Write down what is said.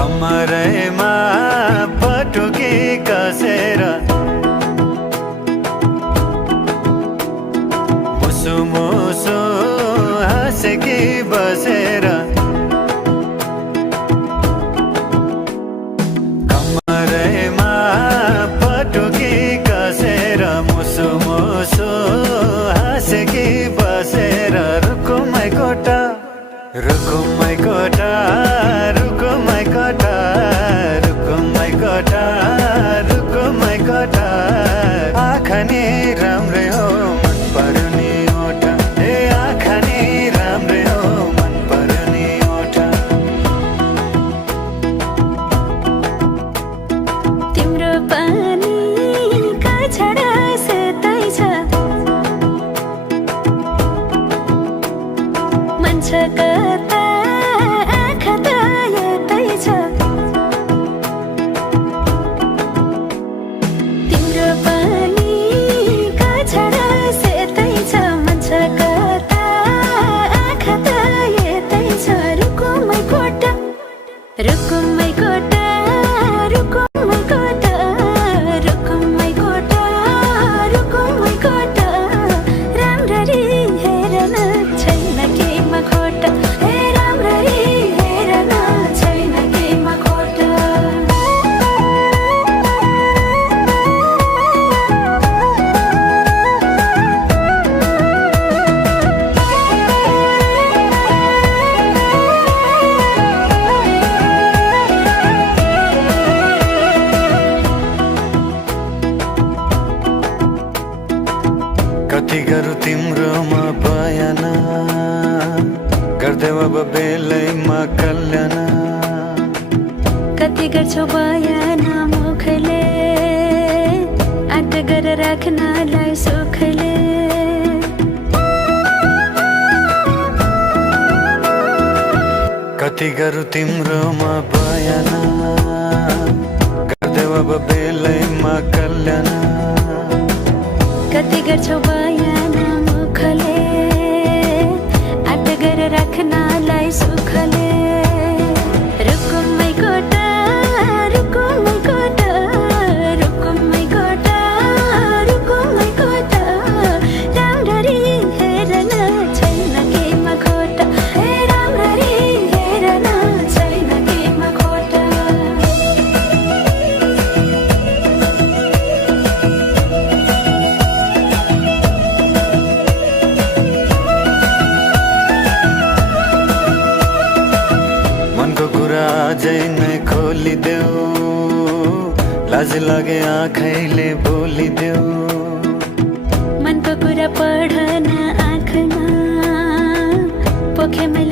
कमरैमा पटुकी कसेर मुसु मुसु हाँसेकी बसेर कमरैमा पटुकी कसेर मुसु मुसु हाँसेकी बसेर रुकुमै कोटा रुकुमै कोटा रुकुमै कोटा रुकुमै कोटा रुकुमै कोटा आँखा नि राम्रै हो मन पर्ने ओठा ए आँखा नि राम्रै हो मन पर्ने ओठा तिम्रो पानी का छडा सेतै छ मन छ कता आँखा त यतै छ तिम्रो पानी का छडा सेतै छ मन छ कता आँखा त यतै छ रुकुमै कोटा रुकुमै कोटा रुकुमै कोटा रुकुमै कोटा रुकुमै कोटा राम्ररी हेर्न छैन केमा खोटा ए राम्ररी हेर्न छैन केमा खोटा कति गरौँ तिम्रोमा बयान गर्देऊ अब बेलैमा कल्याण कति गर्छौ बयान मुखले आँट गरेर राख्नलाई सुखले कति गरौँ तिम्रोमा बयान गर्देऊ अब बेलैमा कल्याण कति गर्छौ बयान मुखले आँट गरेर राख्नलाई सुखले रुकुमै कोटा रुकुमै कोटा रुकुमै कोटा रुकुमै कोटा राम्ररी हेर्न छैन केमा खोटा ए राम्ररी हेर्न छैन केमा खोटा मनको कुरा अझै नै खोलिदेऊ लाज लागे आँखैले बोलिदेऊ मनको कुरा पढ्न आँखमा पोखे मैले